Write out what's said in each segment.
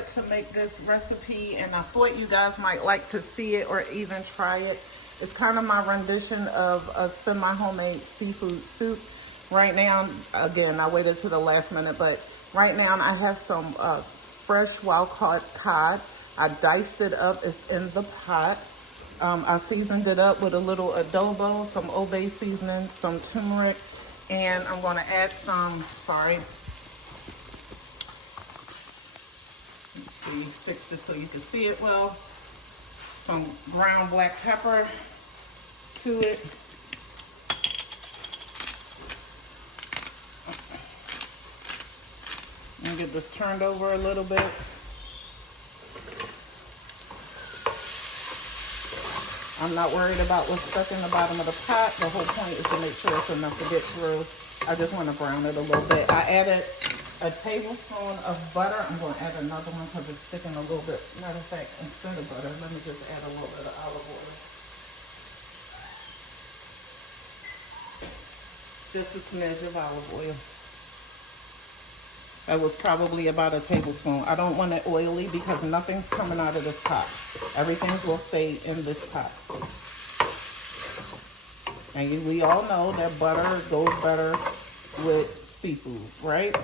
started to make this recipe, and I thought you guys might like to see it or even try it. It's kind of my rendition of a semi-homemade seafood soup. Right now, again, I waited to the last minute, but right now I have some fresh wild-caught cod. I diced it up. It's in the pot. I seasoned it up with a little adobo, some Old Bay seasoning, some turmeric, and I'm going to add some, let's see, fix this so you can see it well, some ground black pepper to it. And get this turned over a little bit. I'm not worried about what's stuck in the bottom of the pot. The whole point is to make sure it's enough to get through. I just want to brown it a little bit. I added a tablespoon of butter. I'm going to add another one because it's sticking a little bit. Matter of fact, instead of butter, let me just add a little bit of olive oil. Just a smidge of olive oil. That was probably about a tablespoon. I don't want it oily because nothing's coming out of this pot. Everything will stay in this pot. And we all know that butter goes better with seafood, right?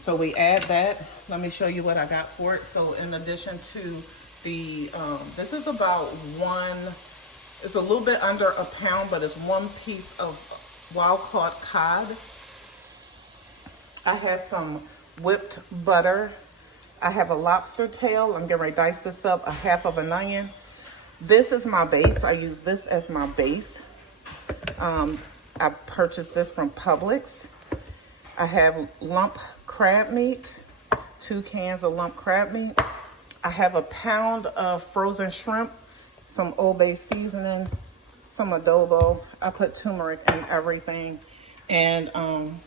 So we add that. Let me show you what I got for it. So in addition to the, this is about it's a little bit under a pound, but it's 1 piece of wild-caught cod. I have some whipped butter. I have a lobster tail. I'm getting ready to dice this up, a half of an onion. This is my base. I use this as my base. I purchased this from Publix. I have lump crab meat, 2 cans of lump crab meat. I have a pound of frozen shrimp, some Old Bay seasoning, some adobo. I put turmeric in everything. And I'm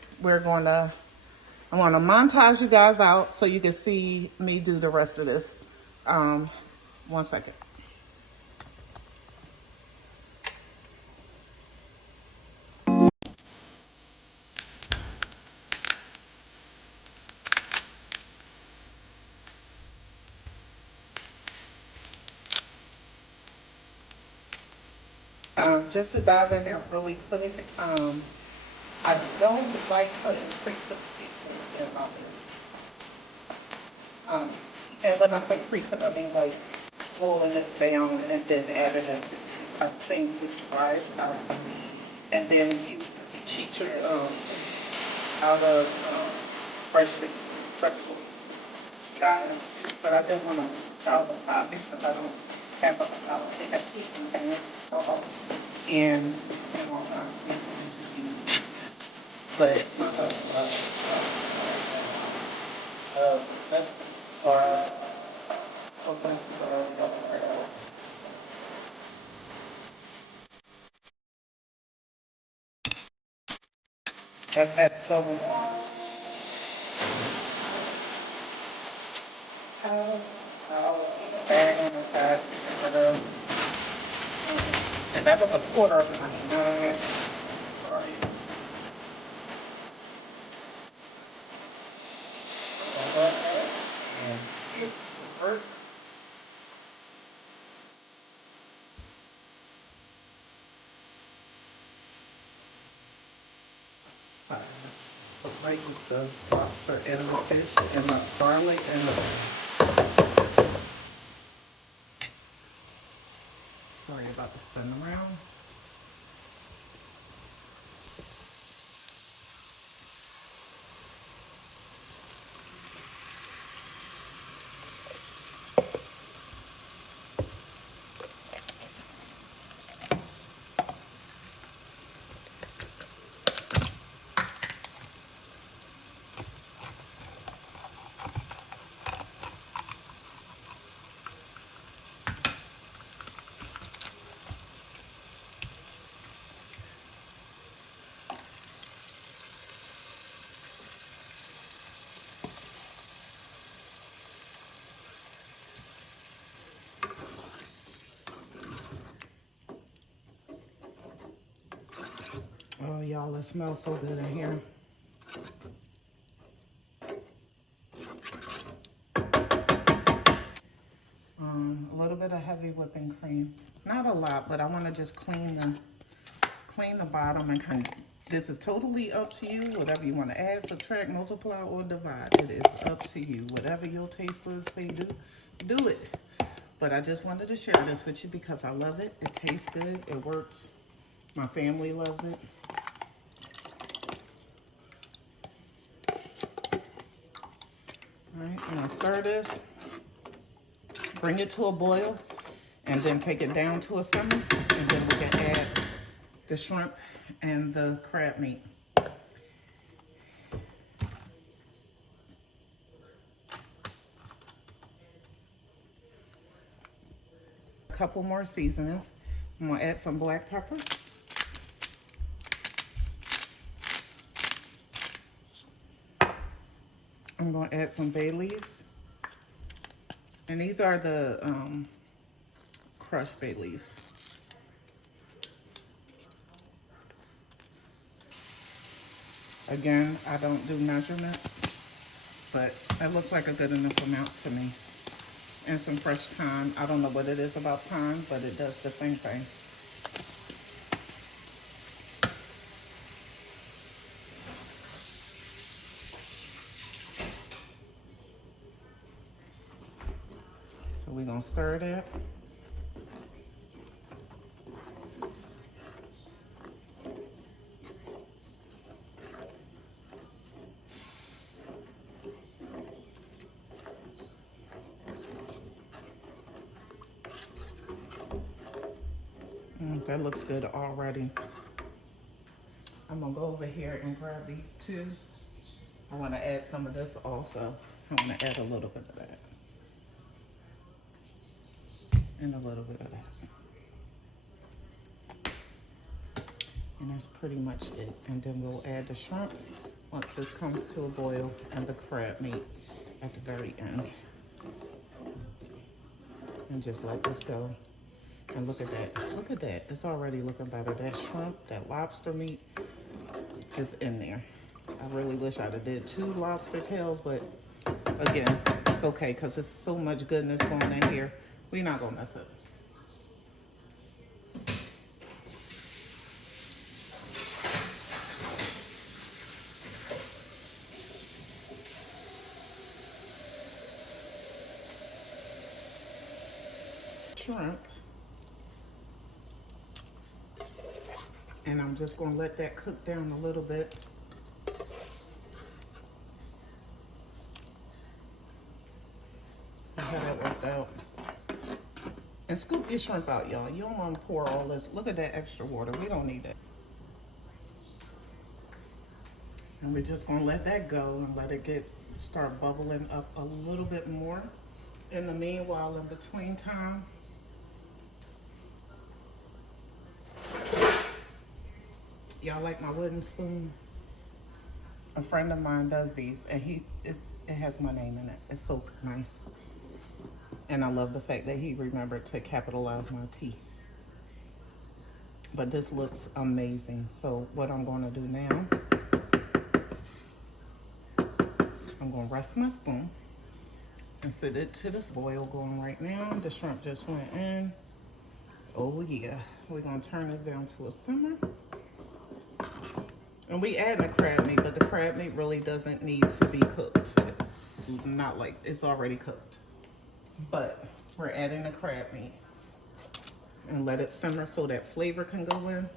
going to montage you guys out so you can see me do the rest of this. 1 second. Just to dive in there really quick, I don't like putting pre-cooked seafood in my this. And when I say pre-cooked, I mean like boiling it down and then adding it to a thing with fries out. And then you cheat your out of freshly guys. But I didn't want to tell the pot because I don't have a pot. I have chicken and all that. But that's open that's so bag on the side, and that was a quarter of an onion. Sorry. And it's hurt. Like the lobster and the fish and the garlic and the sorry about the spin around. Oh, y'all, it smells so good in here. bit of heavy whipping cream. Not a lot, but I want to just clean the bottom and kind of, this is totally up to you. Whatever you want to add, subtract, multiply, or divide. It is up to you. Whatever your taste buds say do it. But I just wanted to share this with you because I love it. It tastes good. It works. My family loves it. All right, I'm gonna stir this, bring it to a boil, and then take it down to a simmer, and then we can add the shrimp and the crab meat. A couple more seasonings. I'm gonna add some black pepper. I'm gonna add some bay leaves. And these are the crushed bay leaves. Again, I don't do measurements, but that looks like a good enough amount to me. And some fresh thyme. I don't know what it is about thyme, but it does the same thing. So we're gonna stir that. That looks good already. I'm gonna go over here and grab these two. I wanna add some of this also. I wanna add a little bit of that. And a little bit of that. And that's pretty much it. And then we'll add the shrimp once this comes to a boil, and the crab meat at the very end. And just let this go. And look at that. Look at that. It's already looking better. That shrimp, that lobster meat is in there. I really wish I'd have did 2 lobster tails, but again, it's okay because there's so much goodness going in here. We're not gonna mess it. Shrimp. And I'm just gonna let that cook down a little bit. See how that worked out. And scoop your shrimp out, y'all. You don't want to pour all this. Look at that extra water. We don't need that. And we're just gonna let that go and let it start bubbling up a little bit more. In the meanwhile, in between time, y'all like my wooden spoon? A friend of mine does these, and it has my name in it. It's so nice. And I love the fact that he remembered to capitalize my T. But this looks amazing. So what I'm going to do now, I'm going to rest my spoon and set it to this boil going right now. The shrimp just went in. Oh yeah. We're going to turn this down to a simmer. And we add the crab meat, but the crab meat really doesn't need to be cooked. It's not like it's already cooked. But we're adding the crab meat and let it simmer so that flavor can go in.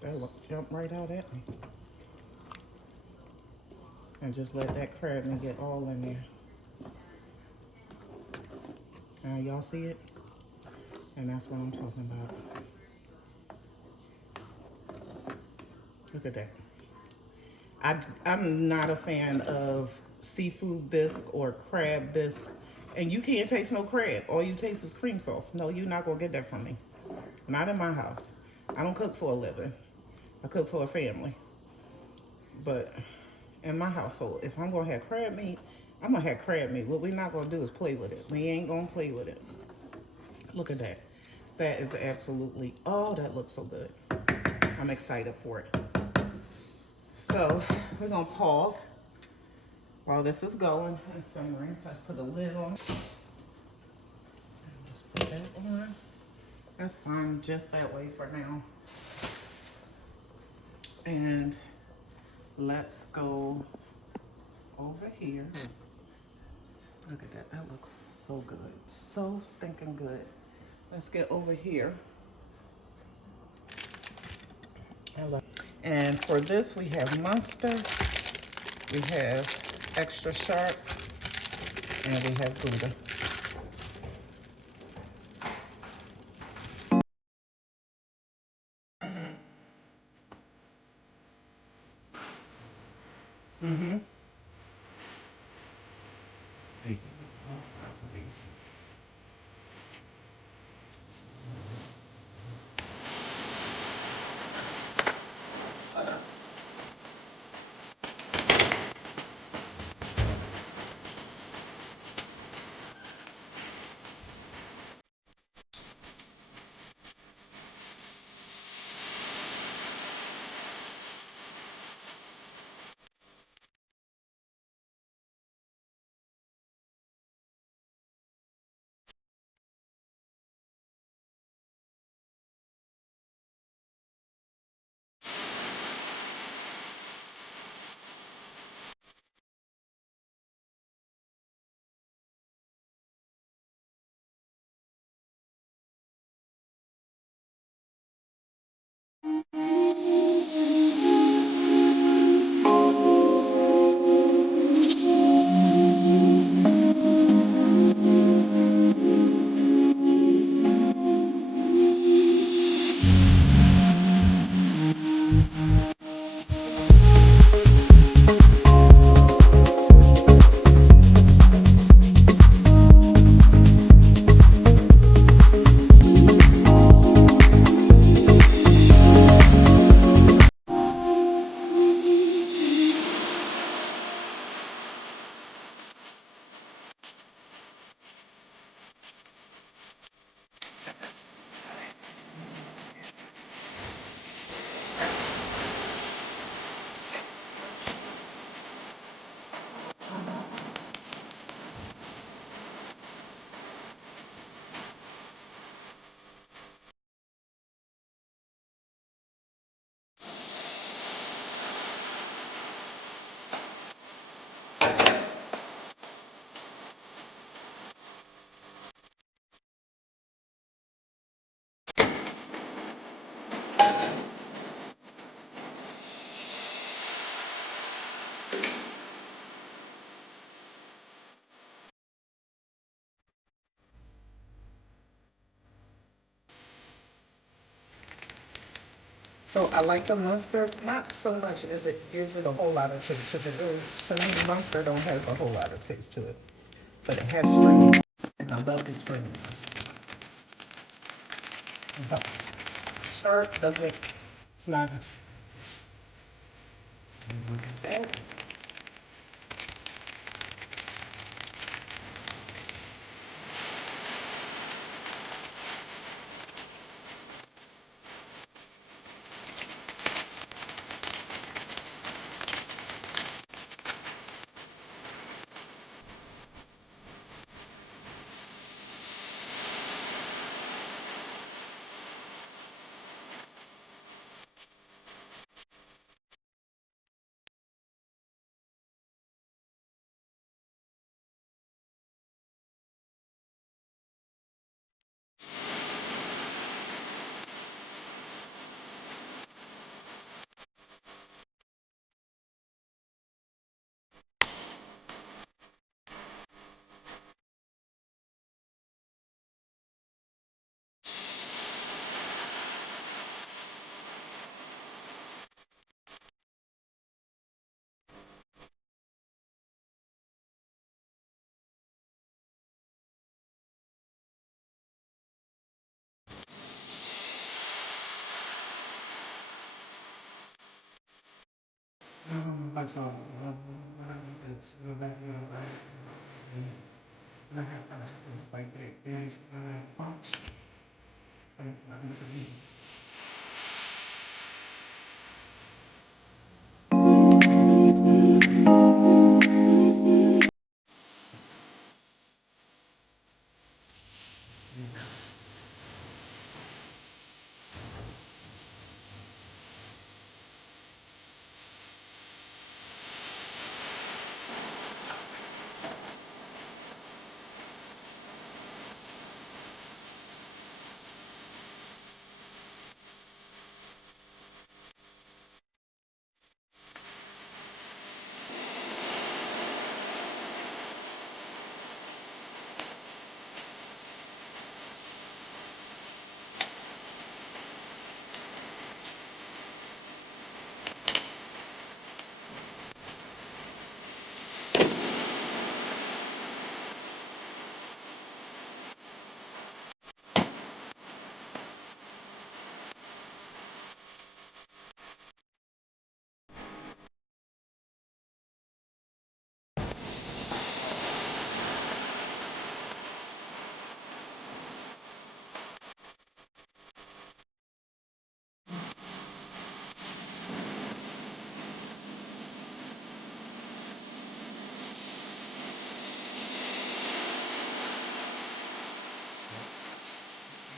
That jumped right out at me. And just let that crab meat get all in there. Now y'all see it? And that's what I'm talking about. Look at that. I'm not a fan of seafood bisque or crab bisque. And you can't taste no crab. All you taste is cream sauce. No, you're not going to get that from me. Not in my house. I don't cook for a living. I cook for a family. But in my household, if I'm going to have crab meat, I'm going to have crab meat. What we're not going to do is play with it. We ain't going to play with it. Look at that. That is absolutely, oh, that looks so good. I'm excited for it. So we're going to pause While this is going and simmering, let's put a lid on. Just put that on. That's fine, just that way for now. And let's go over here. Look at that, that looks so good. So stinking good. Let's get over here. And for this, we have mustard, we have extra sharp, and we have Gouda. Mm-hmm. So I like the mustard, not so much as it gives it a whole lot of taste. To me, mustard don't have a whole lot of taste to it, but it has stringy, and I love the stringiness. But sharp doesn't, not that.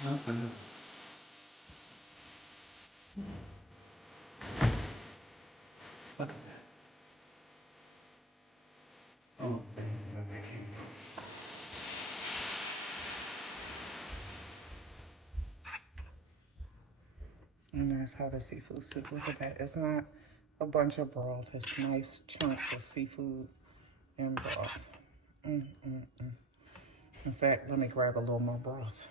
Nothing. Look at that. Oh, where that came from. And that's how the seafood soup, look at that. It's not a bunch of broth. It's nice chunks of seafood and broth. In fact, let me grab a little more broth.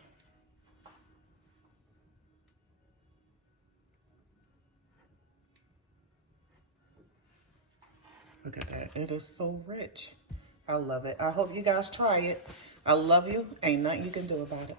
Look at that. It is so rich. I love it. I hope you guys try it. I love you. Ain't nothing you can do about it.